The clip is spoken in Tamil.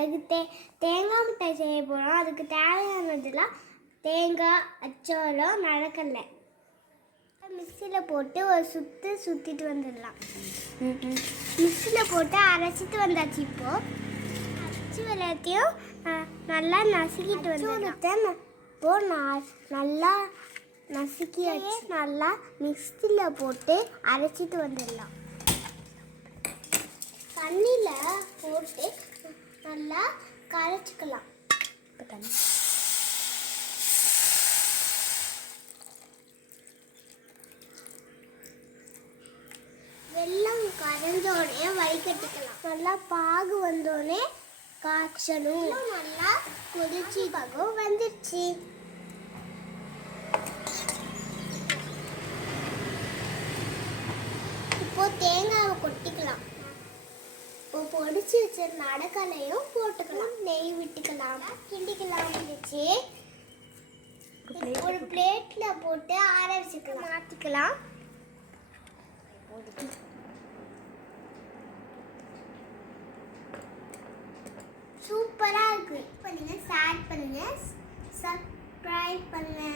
அதுக்கு தேங்காய் மிட்டாய் செய்ய போகிறோம். அதுக்கு தேவையானதெல்லாம் தேங்காய், அச்சோளம், நடக்கலை. மிக்சியில் போட்டு ஒரு சுற்றிட்டு வந்துடலாம். மிக்சியில் போட்டு அரைச்சிட்டு வந்தாச்சு. இப்போது அரைச்சி எல்லாத்தையும் நல்லா நசுக்கிட்டு வந்துடலாம். இப்போது நல்லா நசுக்கியாச்சு. நல்லா மிக்சியில் போட்டு அரைச்சிட்டு வந்துடலாம். தண்ணியில் போட்டு நல்லா கரைச்சிக்கலாம். வெல்லம் கரைஞ்சோடனே வடிகட்டிக்கலாம். நல்லா பாகு வந்தோடனே காய்ச்சணும். நல்லா கொதிச்சு பாகம் வந்துடுச்சு. இப்போ தேங்காவை கொட்டிக்கலாம். இப்போ பொடிச்சு வச்ச நடக்கலையும் போட்டுக்கலாம். நெய் விட்டுக்கலாம். கிண்டிக்கலாம். வந்துச்சு. ஒரு பிளேட்ல போட்டு ஆற வச்சுக்கலாம். மாற்றிக்கலாம். சூப்பரா இருக்கு. பண்ணுங்க, ஷேர் பண்ணுங்க, சப்ஸ்கிரைப் பண்ணுங்க.